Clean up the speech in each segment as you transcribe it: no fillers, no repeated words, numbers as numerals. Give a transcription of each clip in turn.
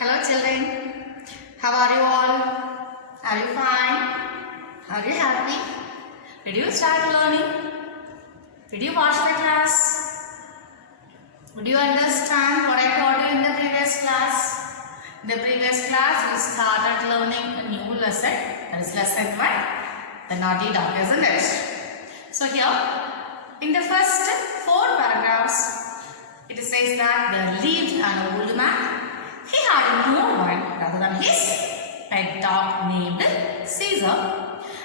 Hello children, how are you all? Are you fine? Are you happy? Did you start learning? Did you watch the class? Did you understand what I taught you in the previous class? In the previous class we started learning a new lesson, that is lesson 1, the naughty dog, isn't it? So here, in the first 4 paragraphs, it says that there lived an old man. He had no one rather than his pet dog named Caesar.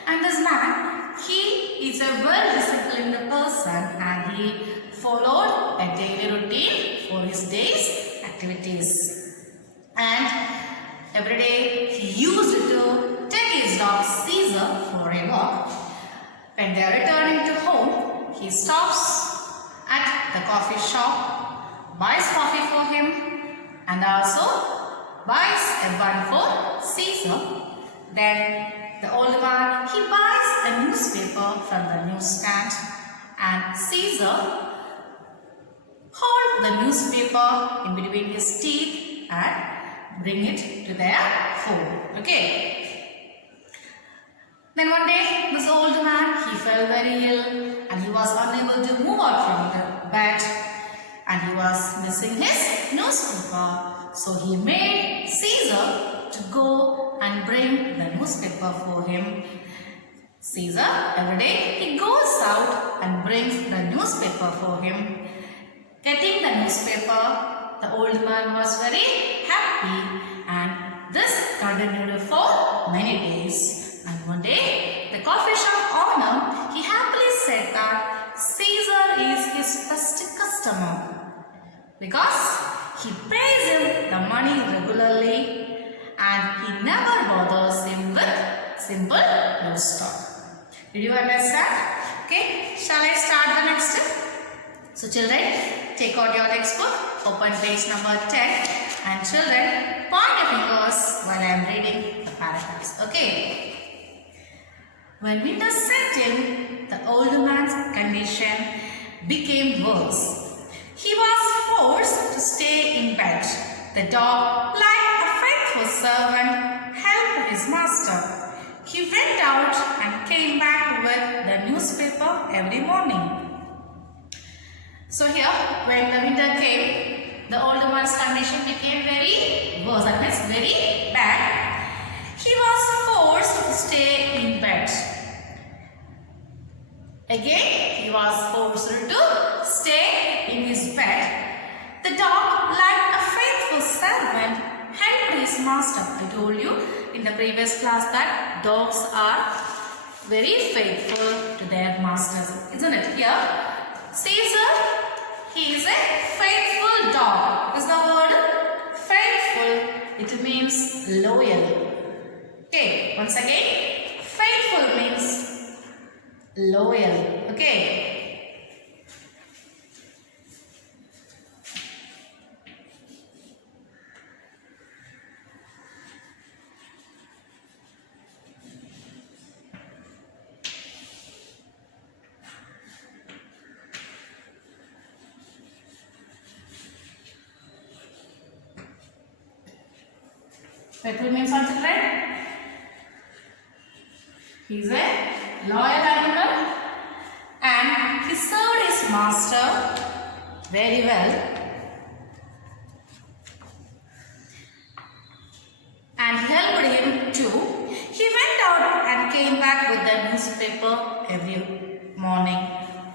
And this man, he is a well-disciplined person and he followed a daily routine for his day's activities. And every day he used to take his dog Caesar for a walk. When they are returning to home, he stops at the coffee shop, buys coffee for him, and also buys a bun for Caesar. Then the old man, he buys a newspaper from the newsstand and Caesar holds the newspaper in between his teeth and bring it to their home. Okay. Then one day this old man, he fell very ill and he was unable to move out from the bed. And he was missing his newspaper. So he made Caesar to go and bring the newspaper for him. Caesar, every day, he goes out and brings the newspaper for him. Getting the newspaper, the old man was very happy and this continued for many days. And one day, the coffee shop owner, he happily said that Caesar is his first customer because he pays him the money regularly and he never bothers him with simple loose talk. Did you understand? Okay, shall I start the next step? So children, take out your textbook, open page number 10 and children, point your fingers while I am reading the paragraphs. Okay. When winter set in, the old man's condition became worse. He was forced to stay in bed. The dog, like a faithful servant, helped his master. He went out and came back with the newspaper every morning. So here, when the winter came, the old man's condition became very worse, that means very bad. He was forced to stay in bed. Again, he was forced to stay in his bed. The dog, like a faithful servant, helped his master. I told you in the previous class that dogs are very faithful to their masters, isn't it? Here, Caesar, he is a faithful dog. What is the word? Faithful. It means loyal. Okay, once again, faithful means loyal. Okay. Faithful means what, children? He is a loyal animal and he served his master very well. And he helped him too. He went out and came back with the newspaper every morning.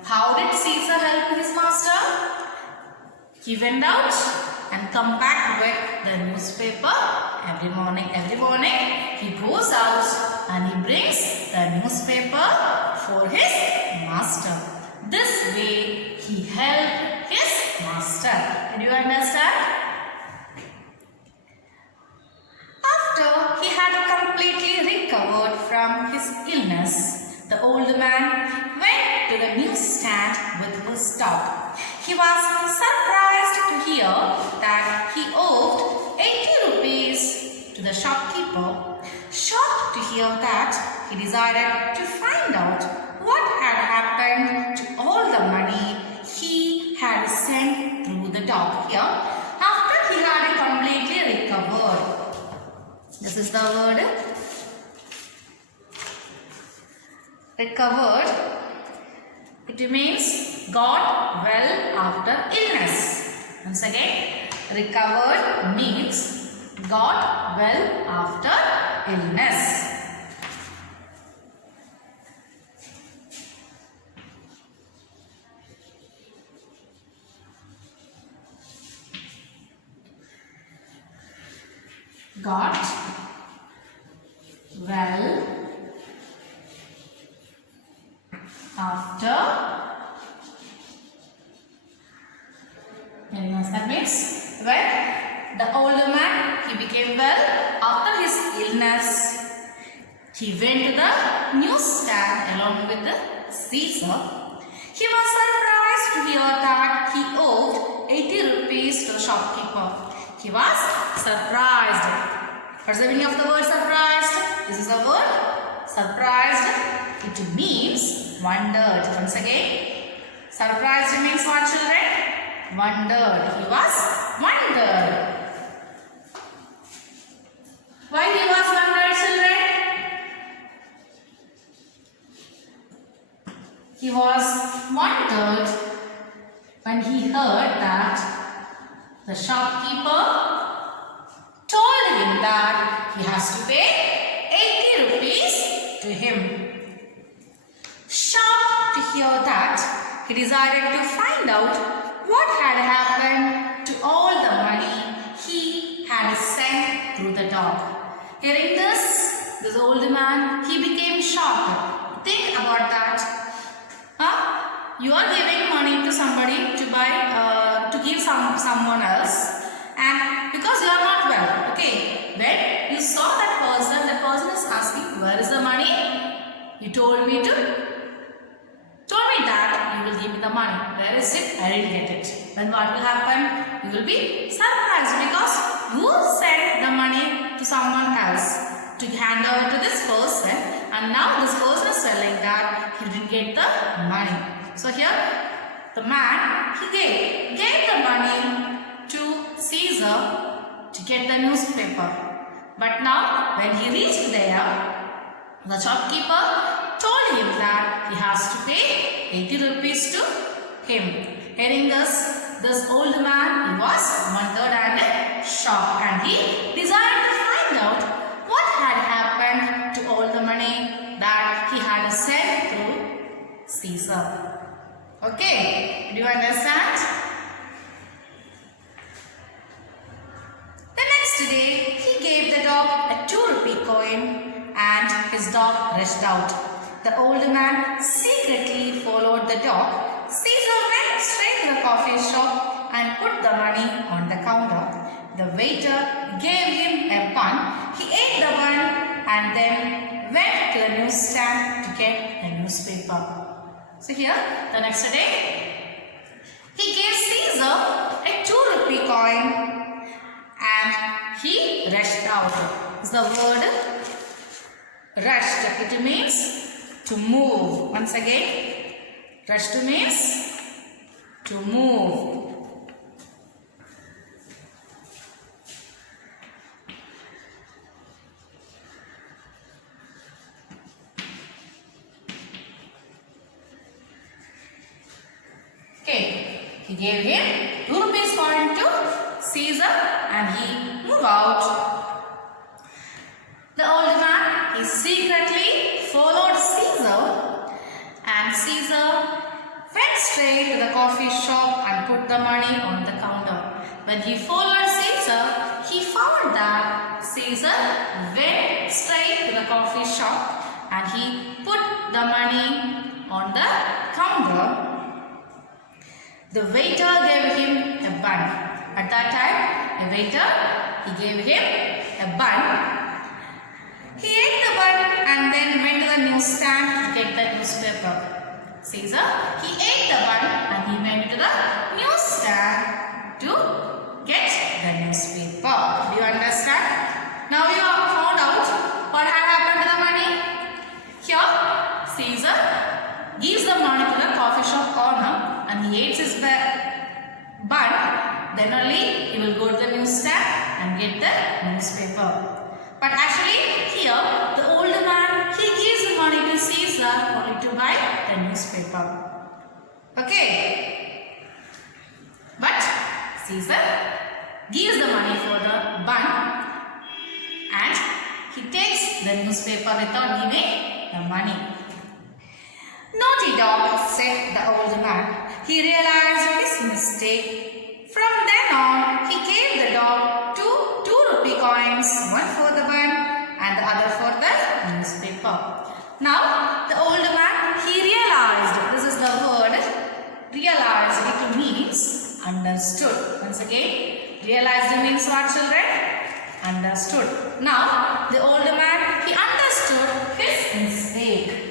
How did Caesar help his master? He went out and come back with the newspaper every morning. Every morning he goes out and he brings the newspaper for his master. This way he helped his master. Did you understand? After he had completely recovered from his illness, the old man went to the newsstand with his dog. He was surprised to hear that he owed 80 rupees to the shopkeeper. Shocked to hear that, he decided to find out what had happened to all the money he had sent through the dog. Here, after he he had completely recovered. This is the word recovered. It means got well after illness. Once again, recovered means got well after illness. Got well after illness. That means when the older man, he became well after his illness. He went to the newsstand along with the Caesar. He was surprised to hear that he owed 80 rupees to the shopkeeper. He was surprised. What's the meaning of the word surprised? This is the word surprised. It means wondered. Once again, surprised means what, children? Wondered. He was wondered. Why he was wondered, children? He was wondered when he heard that the shopkeeper told him that he has to pay 80 rupees to him. Shocked to hear that, he decided to find out what had happened to all the money he had sent through the dog. Hearing this old man, he became shocked. Think about that. You are giving money to somebody to buy, to give someone else, and because you are not well, okay, when you saw that person is asking, where is the money? You told me that you will give me the money. Where is it? I didn't get it. Then what will happen? You will be surprised because you sent the money to someone else to hand over to this person, and now this person is telling that he didn't get the money. So here the man, he gave the money to Caesar to get the newspaper. But now when he reached there, the shopkeeper told him that he has to pay 80 rupees to him. Hearing this old man, he was wondered and shocked, and he desired to find out what had happened to all the money that he had sent through Caesar. Okay, do you understand? The next day, he gave the dog a 2 rupee coin and his dog rushed out. The old man secretly followed the dog. Caesar went straight to the coffee shop and put the money on the counter. The waiter gave him a bun. He ate the bun and then went to the newsstand to get the newspaper. So here, the next day, he gave Caesar a 2 rupee coin and he rushed out. The word rushed, it means to move. Once again, rushed means to move. He gave him 2 rupees coin to Caesar and he moved out. The old man, he secretly followed Caesar, and Caesar went straight to the coffee shop and put the money on the counter. When he followed Caesar, he found that Caesar went straight to the coffee shop and he put the money on the counter. The waiter gave him a bun. At that time, the waiter, he gave him a bun. He ate the bun and then went to the newsstand to get the newspaper. Caesar, he ate the bun and he went to the newsstand to get the newspaper. Do you understand? Now you have found out what had happened to the money. Here, Caesar gives the money to the coffee shop owner and he eats his bun. Then then only he will go to the newsstand and get the newspaper. But actually here the old man, he gives the money to Caesar only to buy the newspaper. Okay. But Caesar gives the money for the bun and he takes the newspaper without giving the money. "Naughty dog," said the old man. He realized his mistake. From then on, he gave the dog two rupee coins, one for the bun and the other for the newspaper. Now, the old man, he realized, this is the word, realized, it means understood. Once again, realized means what, children? Understood. Now, the old man, he understood his mistake.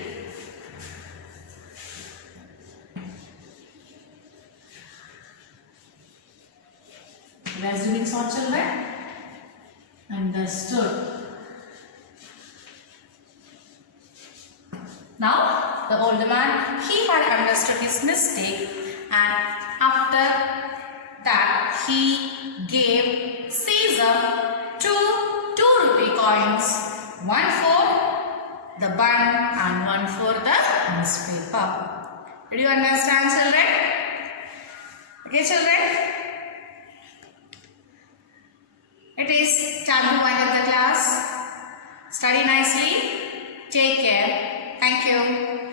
Realized means what, children? Understood. Now, the old man, he had understood his mistake, and after that he gave Caesar two rupee coins, one for the bun and one for the newspaper. Did you understand, children? Okay, children? It is time to wind up the class. Study nicely. Take care. Thank you.